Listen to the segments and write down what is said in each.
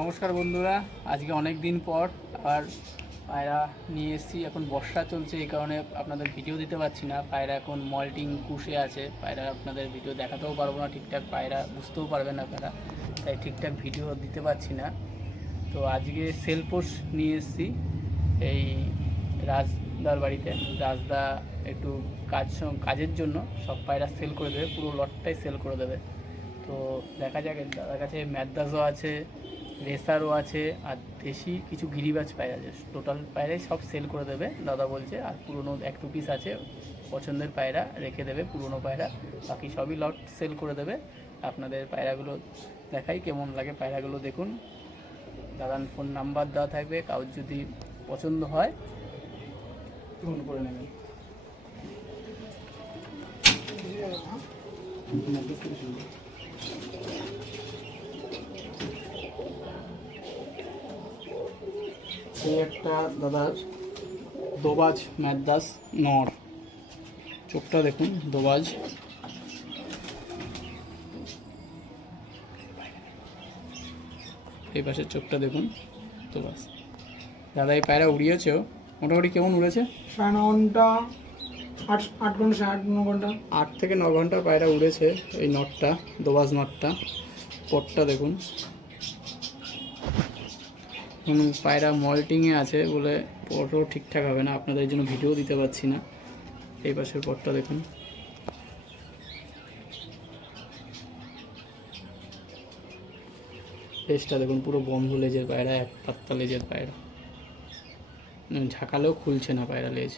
নমস্কার বন্ধুরা, আজকে অনেক দিন পর আবার পায়রা নিয়ে এসেছি। এখন বর্ষা চলছে, এই কারণে আপনাদের ভিডিও দিতে পারছি না। পায়রা এখন মল্টিং পুষে আছে, পায়রা আপনাদের ভিডিও দেখাতেও পারবো না ঠিকঠাক, পায়রা বুঝতেও পারবেন আপনারা, তাই ঠিকঠাক ভিডিও দিতে পারছি না। তো আজকে সেল পোস্ট নিয়ে এসেছি এই রাজদার বাড়িতে। রাজদা একটু কাজের জন্য সব পায়রা সেল করে দেবে, পুরো লটটাই সেল করে দেবে। তো দেখা যাক, দাদার কাছে ম্যাদ্রাসও আছে, রেসারও আছে, আর দেশি কিছু গিরিবাজ পায়রা আছে। টোটাল পায়রাই সব সেল করে দেবে দাদা বলছে। আর পুরনো এক দু পিস আছে, পছন্দের পায়রা রেখে দেবে, পুরনো পায়রা, বাকি সবই লট সেল করে দেবে। আপনাদের পায়রাগুলো দেখাই, কেমন লাগে পায়রাগুলো দেখুন। দাদার ফোন নাম্বার দেওয়া থাকবে, কারোর যদি পছন্দ হয় ফোন করে নেবেন। এই একটা দাদার দোবাজ ম্যাদ্রাস নর, চোখটা দেখুন, দোবাজ। এই পাশের চোখটা দেখুন, দোবাজ। দাদা এই পায়রা উড়িয়েছেও, মোটামুটি কেমন উড়েছে? 9 ঘন্টা, 8 ঘন্টা, 8-9 ঘন্টা, 8 থেকে 9 ঘন্টা পায়রা উড়েছে। এই নটটা, দোবাজ নটটা, পটটা দেখুন। পায়রা মল্টিংয়ে আছে বলে পটও ঠিকঠাক হবে না, আপনাদের জন্য ভিডিও দিতে পারছি না। এই পাশের পটটা দেখুন। লেজটা দেখুন, পুরো বন্ধ লেজের পায়রা, এক পাত্তা লেজের পায়রা, ঝাঁকালেও খুলছে না পায়রা লেজ।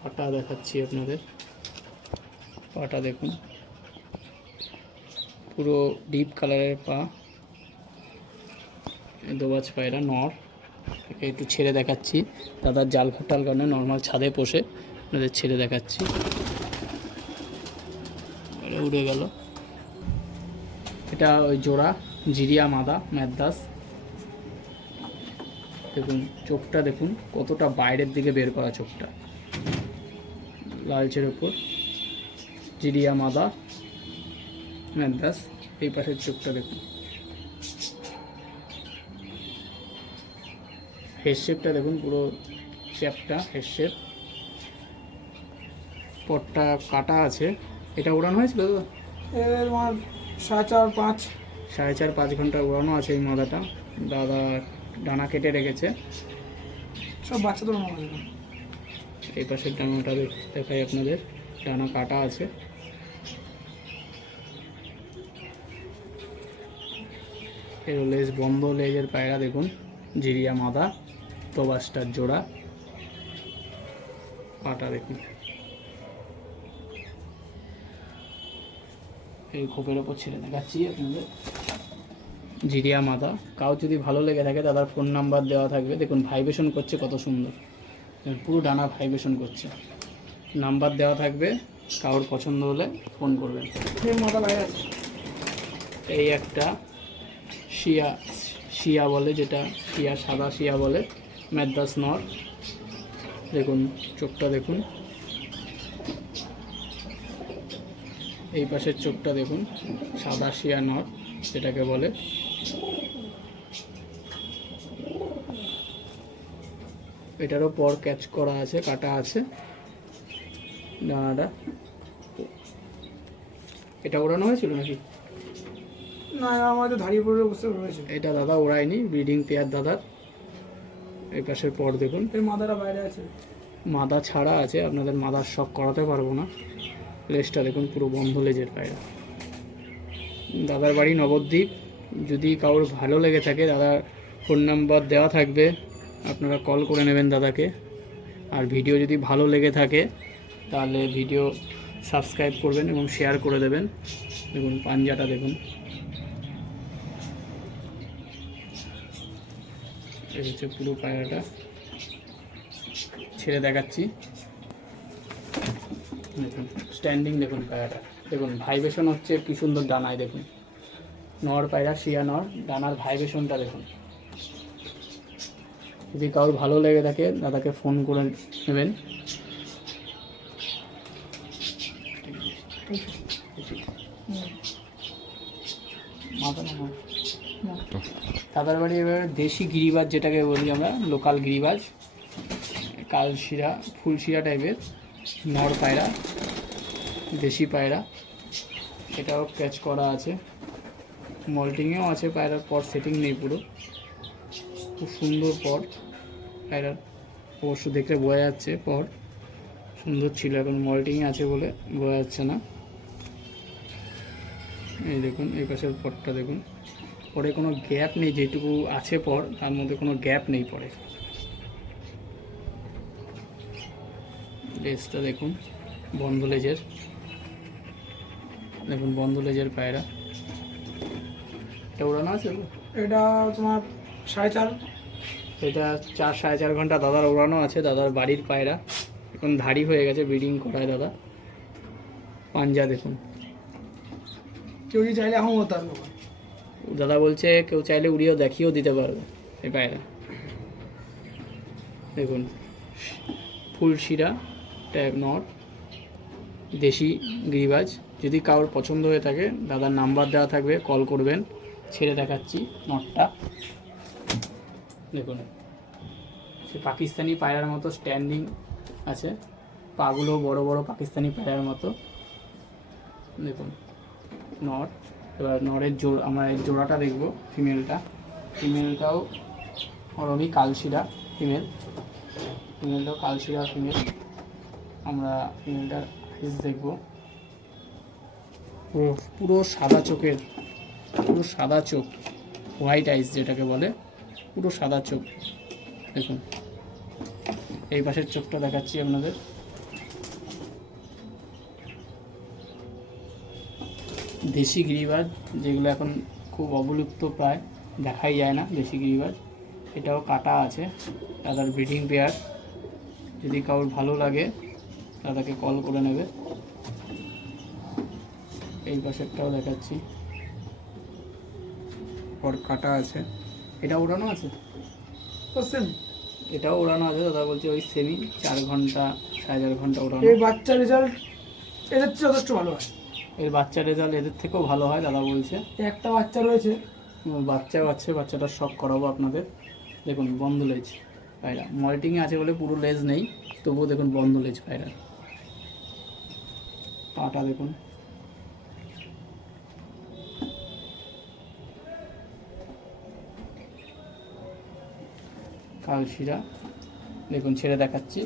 পাটা দেখাচ্ছি আপনাদের, পাটা দেখুন, পুরো ডিপ কালারের পা। দোবাজ পায়রা নর, একে একটু ছেড়ে দেখাচ্ছি। দাদার জাল ফাটাল কারণে নর্মাল ছাদে পোষে, আপনাদের ছেড়ে দেখাচ্ছি। উড়ে গেল। এটা ওই জোড়া জিরিয়া মাদা ম্যাদ্রাস। দেখুন চোখটা দেখুন, কতটা বাইরের দিকে বের করা চোখটা, লালচের ওপর। জিরিয়া মাদা ম্যাদ্রাস। এই পাশের চোখটা দেখুন, হেড শেপটা দেখুন, পুরো চ্যাপটা হেড শেপ। পটটা কাটা আছে। এটা উড়ানো হয়েছিল তো আমার 4.5 4.5 ঘন্টা উড়ানো আছে এই মাদাটা। দাদা ডানা কেটে রেখেছে। সব বাচ্চাদের মনে হয়। এই পাশের ডানাটা দেখাই আপনাদের, ডানা কাটা আছে। এর লেজ বন্ধ, লেজের পায়রা দেখুন, জিরিয়া মাদা, দোবাজটার জোড়া। পাটা দেখুন, এই খোপের ওপর ছেড়ে দেখাচ্ছি আপনাদের। জিরিয়া মাদা। কাউ যদি ভালো লেগে থাকে দাদার ফোন নাম্বার দেওয়া থাকবে। দেখুন ভাইব্রেশন করছে কত সুন্দর, পুরো ডানা ভাইব্রেশন করছে। নাম্বার দেওয়া থাকবে, কারোর পছন্দ হলে ফোন করবেন। মাথা বাইরে আছে। এই একটা শিয়া বলে, যেটা শিয়া, সাদা শিয়া বলে, ম্যাদ্রাস নর। দেখুন চোখটা দেখুন, এই পাশের চোখটা দেখুন, সাদা শিয়া নর যেটাকে বলে। এটারও পর ক্যাচ করা আছে, কাটা আছে ডানাটা। এটা ওড়ানো হয়েছিল নাকি? না, আমাদের ধাড়ি পড়ে বসে রয়েছে। এটা দাদা ওড়ায়নি, ব্রিডিং পেয়ার দাদার। এই পাশের পর দেখুন, এর মাথাটা বাইরে আছে, মাদা ছাড়া আছে, আপনাদের মাদার শখ করাতে পারবো না। লেজটা দেখুন, পুরো বন্ধ লেজের পায়রা। দাদার বাড়ি নবদ্বীপ। যদি কারোর ভালো লেগে থাকে, দাদার ফোন নাম্বার দেওয়া থাকবে, আপনারা কল করে নেবেন দাদাকে। আর ভিডিও যদি ভালো লেগে থাকে তাহলে ভিডিও সাবস্ক্রাইব করবেন এবং শেয়ার করে দেবেন। দেখুন পাঞ্জাটা দেখুন, এই হচ্ছে পুরো পায়রাটা। ছেড়ে দেখাচ্ছি, দেখুন স্ট্যান্ডিং দেখুন পায়রাটা, দেখুন ভাইব্রেশন হচ্ছে কি সুন্দর ডানায়। দেখুন নর পায়রা, শিয়া নর, ডানার ভাইব্রেশনটা দেখুন। যদি কারোর ভালো লেগে থাকে দাদাকে ফোন করে নেবেন। মাথা না দাদার বাড়ি এবার দেশি গিরিবাজ, যেটাকে বলি আমরা লোকাল গিরিবাজ, কালশিরা ফুলশিরা টাইপের নর পায়রা, দেশি পায়রা। এটাও ক্যাচ করা আছে, মল্টিংয়েও আছে। পায়রার পর সেটিং নেই, পুরো খুব সুন্দর পর পায়রার, অবশ্য দেখলে বোঝা যাচ্ছে পর সুন্দর ছিল। এখন মল্টিং আছে বলে বোঝা যাচ্ছে না। এই দেখুন এই পাশের পরটা দেখুন, পরে কোনো গ্যাপ নেই, যেটুকু আছে পর তার মধ্যে কোনো গ্যাপ নেই পরে। লেজটা দেখুন বন্ধ লেজের, দেখুন বন্ধ লেজের পায়রা। এটা উড়ানো আছে তো? এটা তোমার 4.5। এটা 4-4.5 ঘন্টা দাদার উড়ানো আছে। দাদার বাড়ির পায়রা, এখন ধাড়ি হয়ে গেছে, ব্রিডিং করায় দাদা। পাঞ্জা দেখুন, কেউ যদি চাইলে এখন হতে পারবে। দাদা বলছে কেউ চাইলে উড়িয়েও দেখিয়েও দিতে পারবে এই পায়রা। দেখুন ফুলশিরা ট্যাগ নর, দেশি গিরিবাজ। যদি কারোর পছন্দ হয়ে থাকে দাদার নাম্বার দেওয়া থাকবে, কল করবেন। ছেড়ে দেখাচ্ছি নটটা, দেখুন সে পাকিস্তানি পায়রার মতো স্ট্যান্ডিং আছে, পাগুলো বড় বড় পাকিস্তানি পায়রার মতো। দেখুন নর। এবার নরের আমরা এই জোড়াটা দেখব, ফিমেলটা। ফিমেলটাও ওরমই কালশিরা ফিমেল, ফিমেলটাও কালশিরা ফিমেল। আমরা ফিমেলটার আইস দেখব, পুরো সাদা চোখের, পুরো সাদা চোখ, হোয়াইট আইস যেটাকে বলে, পুরো সাদা চোখ। দেখুন এই পাশের চোখটা দেখাচ্ছি আপনাদের। দেশি গিরিবাজ, যেগুলো এখন খুব অবলুপ্ত, প্রায় দেখাই যায় না দেশি গিরিবাজ। এটাও কাটা আছে, দাদার ব্রিডিং পেয়ার। যদি কারোর ভালো লাগে দাদাকে কল করে নেবে। এই পাশেরটাও দেখাচ্ছি, পর কাটা আছে। এটা উড়ানো আছে, এটাও উড়ানো আছে। দাদা বলছে ওই সেমি 4 ঘন্টা 4.5 ঘন্টা উড়ানো। এই বাচ্চার রেজাল্ট এদের চেয়ে যথেষ্ট ভালো হয়। এর বাচ্চার রেজাল্ট এদের থেকেও ভালো হয় দাদা বলছে। একটা বাচ্চা রয়েছে, বাচ্চাও আছে, বাচ্চাটা শখ করাবো আপনাদের। দেখুন বন্ধ লেজ পায়রা, মল্টিংয়ে আছে বলে পুরো লেজ নেই, তবুও দেখুন বন্ধ লেজ পায়রা। পাটা দেখুন, কালশিরা দেখুন, ছেড়ে দেখাচ্ছি।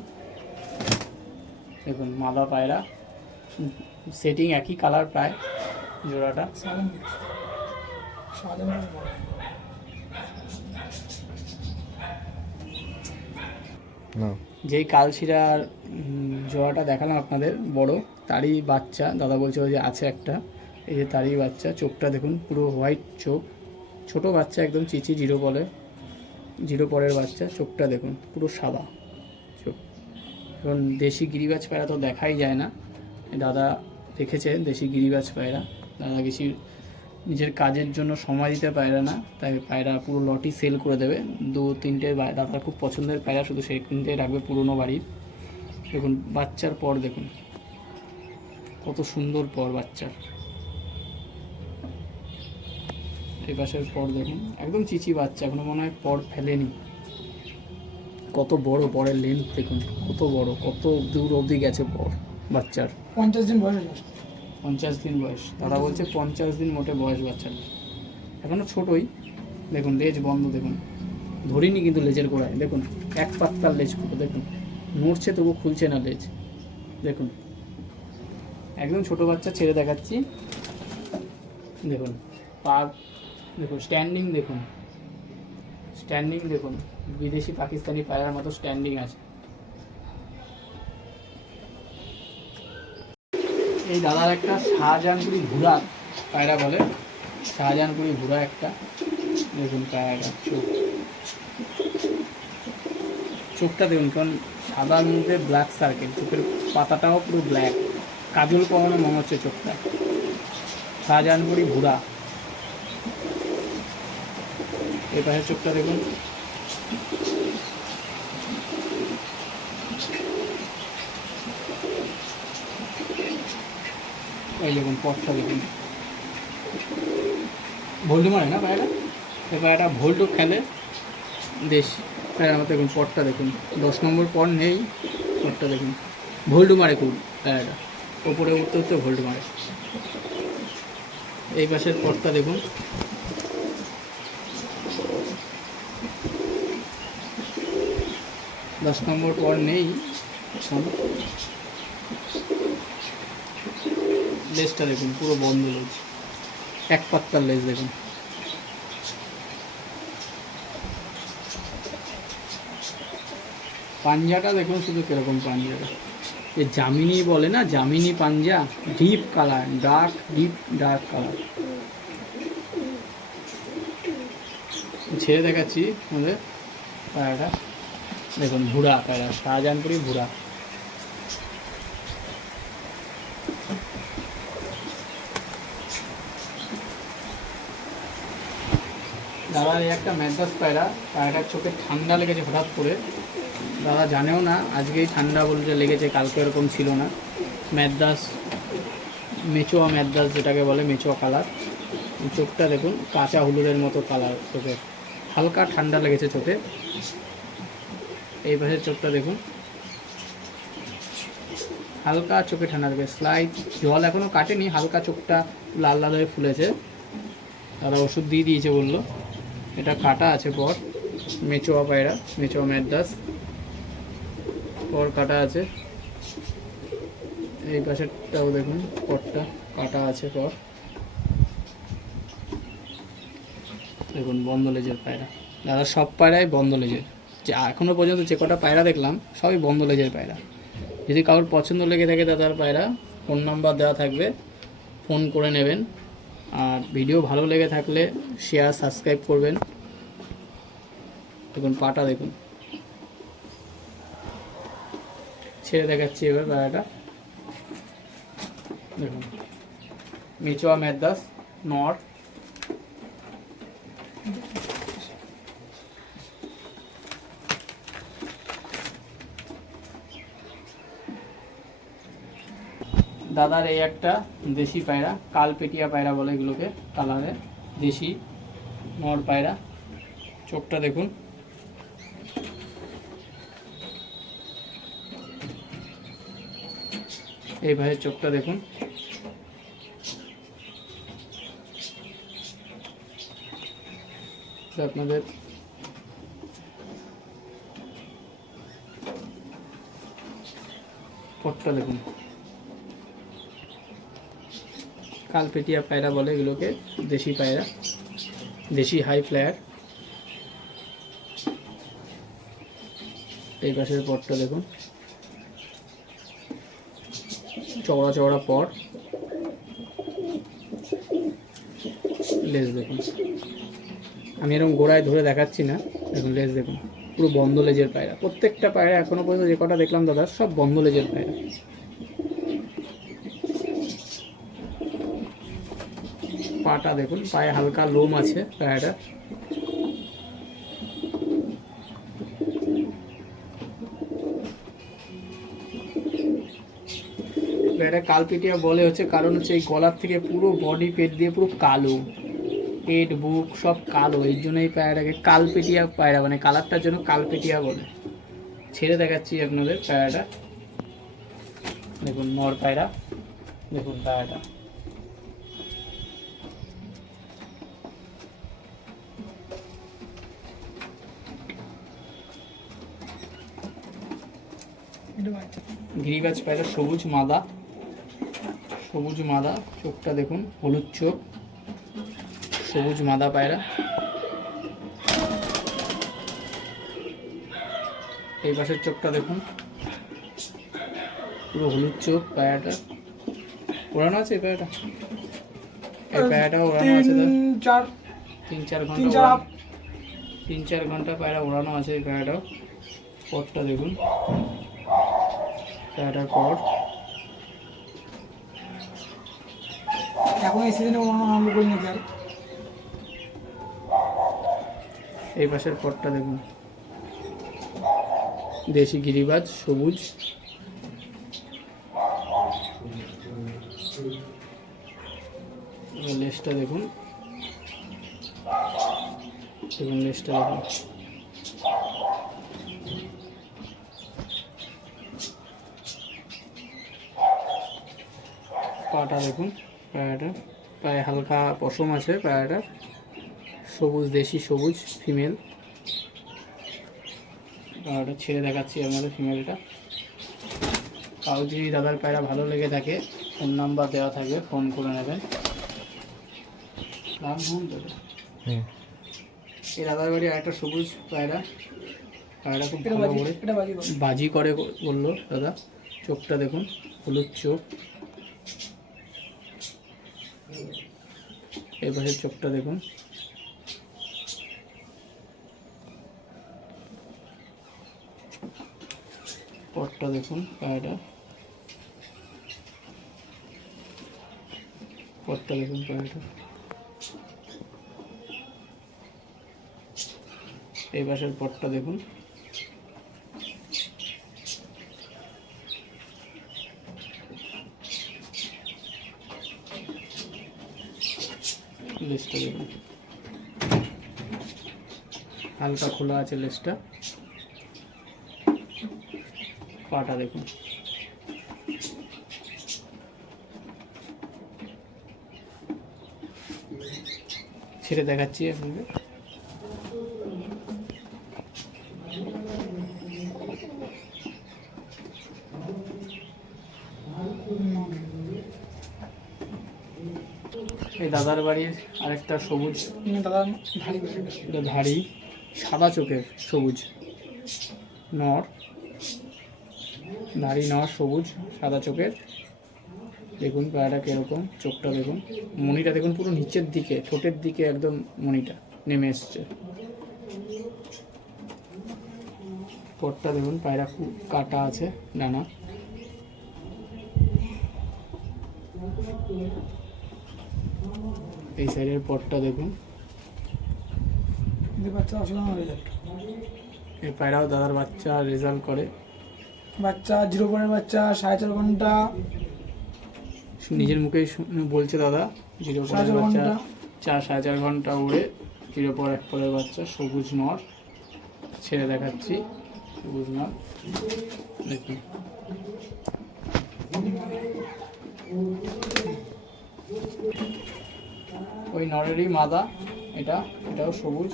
দেখুন মাদা পায়রা, সেটিং একই কালার প্রায় জোড়াটা। যেই কালশিরার জোড়াটা দেখালাম আপনাদের বড়, তারই বাচ্চা দাদা বলছে ওই যে আছে একটা, এই যে তারই বাচ্চা। চোখটা দেখুন পুরো হোয়াইট চোখ, ছোট বাচ্চা একদম, চিচি জিরো বলে, জিরো পরের বাচ্চা। চোখটা দেখুন পুরো সাদা চোখ। এখন দেশি গিরিবাজ পায়রা তো দেখাই যায় না, দাদা রেখেছে দেশি গিরিবাজ পায়রা। দাদা বেশি নিজের কাজের জন্য সময় দিতে পায়রা না, তাই পায়রা পুরো লটি সেল করে দেবে। 2-3টে দাদার খুব পছন্দের পায়রা, শুধু সেই 3টে রাখবে পুরনো বাড়ির। দেখুন বাচ্চার পর দেখুন কত সুন্দর পর বাচ্চার। এই পাশের পর দেখুন একদম চিচি বাচ্চা, এখনো মনে হয় পর ফেলেনি। কত বড় পরের লেন্থ দেখুন, কত বড়, কত দূর অবধি গেছে পর বাচ্চার। 50 দিন বয়স। 50 দিন বয়স, দাদা বলছে 50 দিন মোটে বয়স বাচ্চার, এখনও ছোটোই। দেখুন লেজ বন্ধ, দেখুন ধরিনি কিন্তু লেজের গোড়ায়, দেখুন এক পাত্তার লেজ পুরো, দেখুন নড়ছে তবু খুলছে না লেজ। দেখুন একদম ছোট বাচ্চা, ছেড়ে দেখাচ্ছি। দেখুন পা দেখুন, স্ট্যান্ডিং দেখুন, স্ট্যান্ডিং দেখুন, বিদেশি পাকিস্তানি পায়রার মতো স্ট্যান্ডিং আছে। এই দাদার একটা শাহজাহানপুরি ভুরা পায়রা বলে, শাহজাহানপুরি ভুরা একটা। দেখুন পায়রাটা চোখ, চোখটা দেখুন কারণ সাদার মধ্যে ব্ল্যাক সার্কেল, চোখের পাতাটাও পুরো ব্ল্যাক, কাজল পরানো মনে হচ্ছে চোখটা। শাহজাহানপুরি ভুরা। এই পাশের চোখটা দেখুন, এই দেখুন পথটা দেখুন, ভল্ডি মারে না পায়রা। এবার একটা ভোল্টও খেলে দেশ প্যারা মতো। দেখুন পটটা দেখুন, 10 নম্বর পট নেই, পটটা দেখুন ভোল্ট মারে খুব প্যারাটা, ওপরে উঠতে উঠতে ভোল্ট মারে। এই পাশের পটটা দেখুন, 10 নম্বর পট নেই। লেজটা দেখুন পুরো বন্ধ লেজ, এক পাত্তার লেজ দেখুন। পাঞ্জাটা দেখুন শুধু কীরকম পাঞ্জাটা, যে জামিনি বলে না, জামিনি পাঞ্জা, ডিপ কালার, ডার্ক কালার। ছেড়ে দেখাচ্ছি আমাদের পায়রাটা দেখুন, ভুড়া পায়রা, শাহজাহানপুরি ভুড়া। দাদার এই একটা ম্যাড্রাস পায়রা, পায়রাটার চোখে ঠান্ডা লেগেছে হঠাৎ করে, দাদা জানেও না আজকেই ঠান্ডা বলতে লেগেছে, কালকে এরকম ছিল না। ম্যাড্রাস, মেচোয়া ম্যাড্রাস যেটাকে বলে, মেচোয়া কালার। চোখটা দেখুন কাঁচা হলুদের মতো কালার, চোখে হালকা ঠান্ডা লেগেছে চোখে। এই পাশের চোখটা দেখুন, হালকা চোখে ঠান্ডা লেগেছে, স্লাইড জল এখনও কাটেনি, হালকা চোখটা লাল লাল হয়ে ফুলেছে। দাদা ওষুধ দিয়ে দিয়েছে বললো। এটা কাটা আছে পর, মেচোয়া পায়রা, মেচোয়া ম্যাড্রাস, পর কাটা আছে। এই পাশেরটাও দেখুন পরটা কাটা আছে পর, দেখুন বন্ধ লেজের পায়রা। দাদা সব পায়রাই বন্ধ লেজের, যে এখনও পর্যন্ত যে কটা পায়রা দেখলাম সবই বন্ধ লেজের পায়রা। যদি কারোর পছন্দ লেগে থাকে দাদার পায়রা, ফোন নাম্বার দেওয়া থাকবে, ফোন করে নেবেন। আর ভিডিও ভালো লেগে থাকলে শেয়ার, সাবস্ক্রাইব করবেন। দেখুন পাটা দেখুন, ছেড়ে দেখাচ্ছি এবার পায়রাটা দেখুন, মেচোয়া ম্যাড্রাস নর। দাদার এই একটা দেশি পায়রা, কালপেটিয়া পায়রা বলে এগুলোকে, কালারে দেশি নর পায়রা। চোখটা দেখুন, এই ভাইয়ের চোখটা দেখুন, আপনাদের পটটা দেখুন, কালপেটিয়া পায়রা বলে এগুলোকে, দেশি পায়রা, দেশি হাই ফ্লায়ার। এই পাশের পটটা দেখুন, চওড়া চওড়া পট, লেজ দেখুন। আমি এরকম গোড়ায় ধরে দেখাচ্ছি না, দেখুন লেজ দেখুন পুরো বন্ধ লেজের পায়রা। প্রত্যেকটা পায়রা এখনো পর্যন্ত যে কটা দেখলাম দাদা সব বন্ধ লেজের পায়রা। পাটা দেখুন, পায়ে হালকা লোম আছে পায়রাটা। এটা কালপেটিয়া বলে হচ্ছে কারণ হচ্ছে এই গলার থেকে পুরো বডি, পেট দিয়ে পুরো কালো, পেট বুক সব কালো, এই জন্য এই পায়রাটাকে কালপেটিয়া পায়রা, মানে কালারটার জন্য কালপেটিয়া বলে। ছেড়ে দেখাচ্ছি আপনাদের পায়রাটা দেখুন, নর পায়রা দেখুন পায়রাটা। গিরিবাজ পায়রা, সবুজ মাদা, সবুজ মাদা, চোখটা দেখুন হলুদ চোখ, সবুজ মাদা পায়রা। এই পাশের চোখটা দেখুন পুরো হলুদ চোখ, পায়রাটা ওড়ানো আছে। এই পায়রাটা, এই পায়রাটাও ওড়ানো আছে, 3-4 ঘন্টা, 3-4 ঘন্টা পায়রা ওড়ানো আছে এই পায়রাটাও। পটটা দেখুন, পায়রাটার পট এখন এই সিজনে ওড়ানো আরম্ভ করিনি স্যার। এই পাশের পটটা দেখুন, দেশি গিরিবাজ, সবুজ। লেজটা দেখুন, দেখুন লেজটা দেখুন। পাটা দেখুন, পায়রাটা পায়ে হালকা পশম আছে, পায়রাটা সবুজ, দেশি সবুজ ফিমেল। পায়রাটা ছেড়ে দেখাচ্ছি আমাদের ফিমেলটা। কাউ যদি দাদার পায়রা ভালো লেগে থাকে, ফোন নাম্বার দেওয়া থাকবে, ফোন করে নেবেন। এই দাদার বাড়ি একটা সবুজ পায়রা, পায়রা খুব ভালো করে বাজি করে বললো দাদা। চোখটা দেখুন, হলুদ চোখ, এই পাশের চোখটা দেখুন। পটটা দেখুন পায়রাটা, পটটা দেখুন পায়রাটা। এই পাশের পটটা দেখুন। লেজটা দেখুন, হালকা খোলা আছে লেজটা। পাটা দেখুন। ছেড়ে দেখাচ্ছি আপনাকে। এই দাদার বাড়ির আরেকটা সবুজ দাদা, ধাড়ি সাদা চোখের সবুজ নর, ধাড়ি নর সবুজ সাদা চোখের। দেখুন পায়রাটা কীরকম, চোখটা দেখুন, মণিটা দেখুন পুরো নিচের দিকে, ঠোঁটের দিকে একদম মণিটা নেমে এসছে। পটটা দেখুন, পায়রা খুব কাটা আছে ডানা। এই সাইডের পটটা দেখুন। এই পায়রাও দাদার বাচ্চা রেজাল্ট করে। বাচ্চা 0 পরের বাচ্চা 4.5 ঘন্টা, নিজের মুখেই বলছে দাদা। 0 পরের বাচ্চা 4-4.5 ঘন্টা উড়ে, 0 পর 1 পরের বাচ্চা, সবুজ নর। ছেড়ে দেখাচ্ছি, সবুজ নর দেখুন। ওই নরেরই মাদা এটাও সবুজ।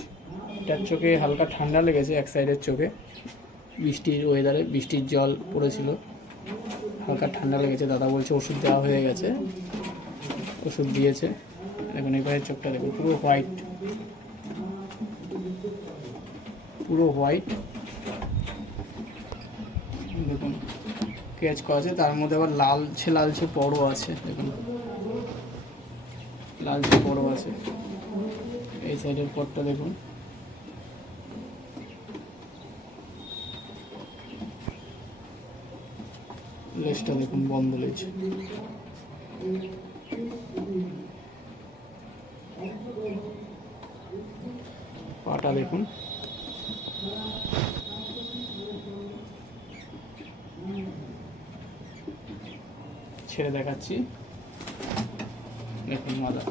এটার চোখে হালকা ঠান্ডা লেগেছে, এক সাইডের চোখে, বৃষ্টির ওয়েদারে, বৃষ্টির জল পড়েছিল, হালকা ঠান্ডা লেগেছে। দাদা বলছে ওষুধ দেওয়া হয়ে গেছে, ওষুধ দিয়েছে। দেখুন এই পায়ের চোখটা দেখুন, পুরো হোয়াইট, পুরো হোয়াইট। দেখুন ক্যাচ করা আছে, তার মধ্যে আবার লালচে লালচে বড় আছে, দেখুন লালচে বড় আছে। এই সাইডের পটটা দেখুন, লেজটা দেখুন, বন্ধ লেজ। পাটা দেখুন, ছেড়ে দেখাচ্ছি, দেখুন মাদা।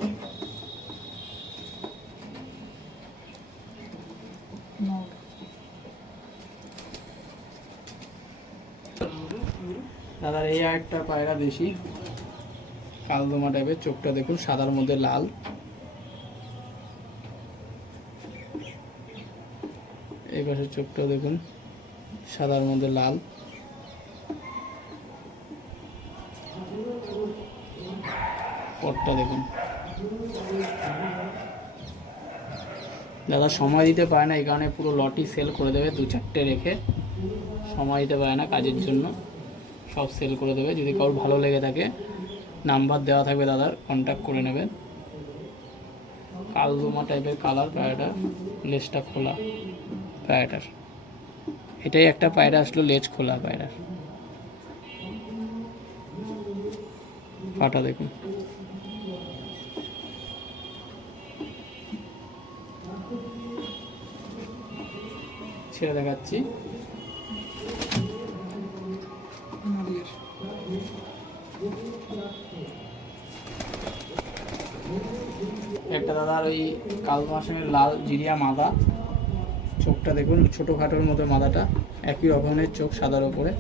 দাদার এই একটা পায়রা দেশি, কালদমা টাইপের, চোখটা দেখুন সাদার মধ্যে লাল। এই পাশের চোখটা দেখুন সাদার মধ্যে লাল। পটটা দেখুন। দাদা সময় দিতে পারে না, এই কারণে পুরো লটি সেল করে দেবে, 2-4টে রেখে। সময় দিতে পারে না কাজের জন্য, সব সেল করে দেবে। যদি কারোর ভালো লেগে থাকে, নাম্বার দেওয়া থাকবে দাদার, কন্ট্যাক্ট করে নেবেন। কালদমা টাইপের কালার পায়রাটা, লেজটা খোলা পায়রাটার। এটাই একটা পায়রা আসলো, লেজ খোলা পায়রার। পাটা দেখুন, ছেড়ে দেখাচ্ছি। একটা দাদা দাদার ওই কালমাসের লাল জিরিয়া মাদা, চোখটা দেখুন ছোটোখাটোর মতো মাদাটা, একই রকমের চোখ সাদার ওপরে।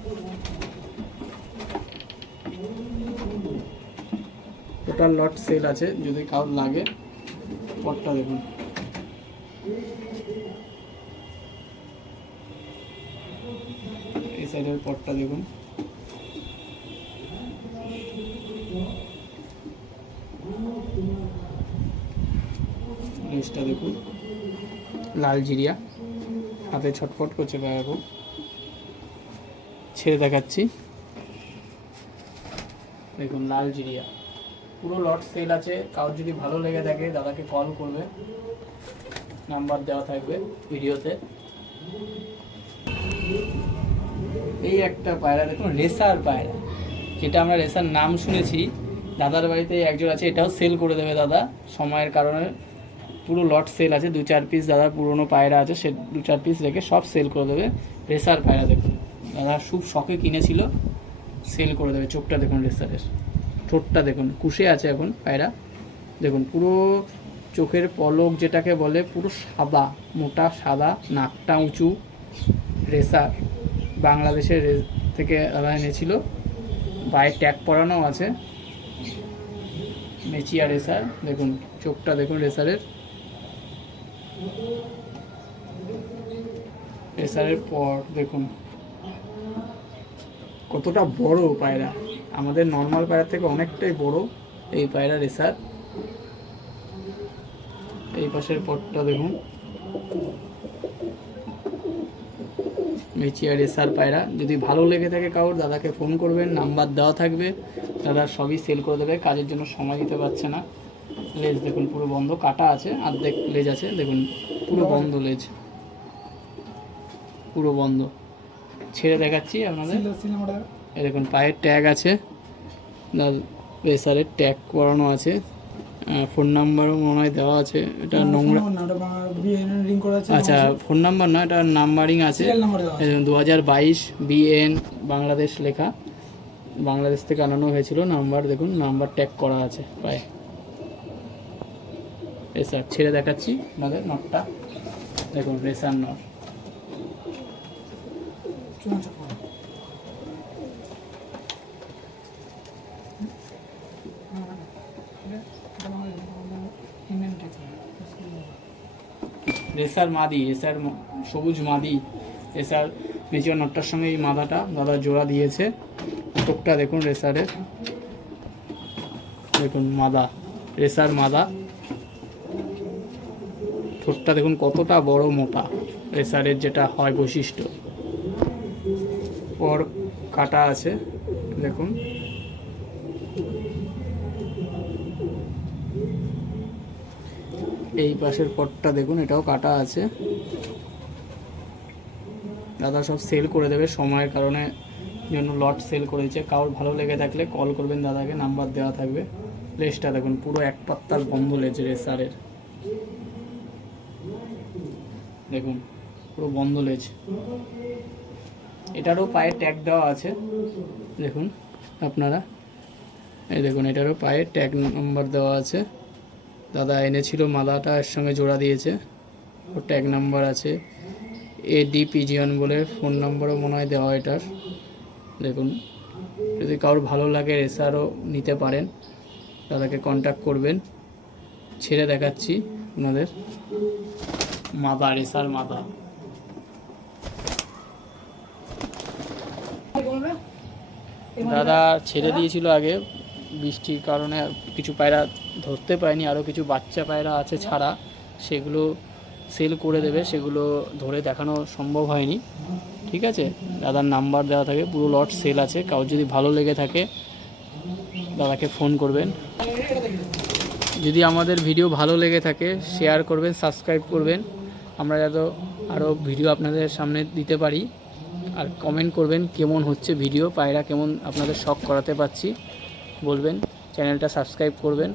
টোটাল লট সেল আছে, যদি কাউর লাগে। পটটা দেখুন, এই সাইডের পটটা দেখুন, লেজটা দেখুন লাল জিরিয়া, হাতে ছটফট করছে পায়রা খুব। ছেড়ে দেখাচ্ছি, দেখুন লাল জিরিয়া, পুরো লট সেল আছে। কারোর যদি ভালো লেগে থাকে দাদাকে কল করবে, নাম্বার দেওয়া থাকবে ভিডিওতে। এই একটা পায়রা দেখুন, রেসার পায়রা, যেটা আমরা রেসার নাম শুনেছি। দাদার বাড়িতে একজন আছে, এটাও সেল করে দেবে দাদা সময়ের কারণে। পুরো লট সেল আছে, 2-4 পিস দাদার পুরনো পায়রা আছে, সে 2-4 পিস রেখে সব সেল করে দেবে। রেসার পায়রা দেখুন, দাদা খুব শখে কিনেছিল, সেল করে দেবে। চোখটা দেখুন রেসারের, ঠোঁটটা দেখুন, কুশে আছে এখন পায়রা। দেখুন পুরো চোখের পলক যেটাকে বলে, পুরো সাদা, মোটা সাদা, নাকটা উঁচু। রেসার বাংলাদেশের থেকে দাদা এনেছিল, গায়ে ট্যাগ পরানো আছে, মেচিয়া রেসার। দেখুন চোখটা দেখুন রেসারের, রেসারের পর দেখুন কতটা বড় পায়রা, আমাদের নর্মাল পায়রা থেকে অনেকটাই বড় এই পায়রা রেসার। এই পাশের পটটা দেখুন, মেচিয়া রেসার পায়রা। যদি ভালো লেগে থাকে কারোর, দাদাকে ফোন করবেন, নাম্বার দেওয়া থাকবে, দাদা সবই সেল করে দেবে। কাজের জন্য সময় দিতে পারছে না। লেজ দেখুন পুরো বন্ধ, কাটা আছে, অর্ধেক লেজ আছে, দেখুন পুরো বন্ধ লেজ, পুরো বন্ধ। ছেড়ে দেখাচ্ছি আপনাদের, এই দেখুন পায়ের ট্যাগ আছে, রেসারের ট্যাগ করানো আছে, ফোন নাম্বারও মনে হয় দেওয়া আছে। এটা নোংরা, আচ্ছা ফোন নাম্বার না, এটা নাম্বারিং আছে, 2022 BN বাংলাদেশ লেখা, বাংলাদেশ থেকে আনানো হয়েছিল। নাম্বার দেখুন, নাম্বার ট্যাগ করা আছে পায়ে। রেসার ছেড়ে দেখাচ্ছি আপনাদের, নটটা দেখুন, রেসার নট। রেসার মাদি, রেসার সবুজ মাদি, রেসার মেচিওর নটটার সঙ্গে এই মাদাটা দাদা জোড়া দিয়েছে। চোখটা দেখুন রেসারের, দেখুন মাদা, রেসার মাদা। ঠোঁটটা দেখুন কতটা বড় মোটা, রেসারের যেটা হয় বৈশিষ্ট্য। পর কাটা আছে দেখুন, এই পাশের পটটা দেখুন, এটাও কাটা আছে। দাদা সব সেল করে দেবে, সময়ের কারণে জন্য লট সেল করেছে। কারোর ভালো লেগে থাকলে কল করবেন দাদাকে, নাম্বার দেওয়া থাকবে। লেজটা দেখুন পুরো এক পাত্তার বন্ধ লেজ রেসারের, দেখুন পুরো বন্ধ লেজ। এটারও পায়ে ট্যাগ দেওয়া আছে, দেখুন আপনারা, এই দেখুন এটারও পায়ে ট্যাগ নাম্বার দেওয়া আছে। দাদা এনেছিল, মাদাটা এর সঙ্গে জোড়া দিয়েছে, ও ট্যাগ নাম্বার আছে। AD পিজিয়ন বলে ফোন নাম্বারও মনে হয় দেওয়া এটার। দেখুন যদি কারোর ভালো লাগে রেসারও নিতে পারেন, দাদাকে কন্ট্যাক্ট করবেন। ছেড়ে দেখাচ্ছি আপনাদের, মাদা, রেসার মাদা। দাদা ছেড়ে দিয়েছিল আগে, বৃষ্টির কারণে কিছু পায়রা ধরতে পারেনি, আরও কিছু বাচ্চা পায়রা আছে ছাড়া, সেগুলো সেল করে দেবে, সেগুলো ধরে দেখানো সম্ভব হয়নি। ঠিক আছে, দাদার নাম্বার দেওয়া থাকে, পুরো লট সেল আছে। কারোর যদি ভালো লেগে থাকে দাদাকে ফোন করবেন। যদি আমাদের ভিডিও ভালো লেগে থাকে শেয়ার করবেন, সাবস্ক্রাইব করবেন, আমরা যাতে আরও ভিডিও আপনাদের সামনে দিতে পারি। আর কমেন্ট করবেন কেমন হচ্ছে ভিডিও, পায়রা কেমন আপনাদের শখ করাতে পারছি বলবেন। চ্যানেলটা সাবস্ক্রাইব করবেন।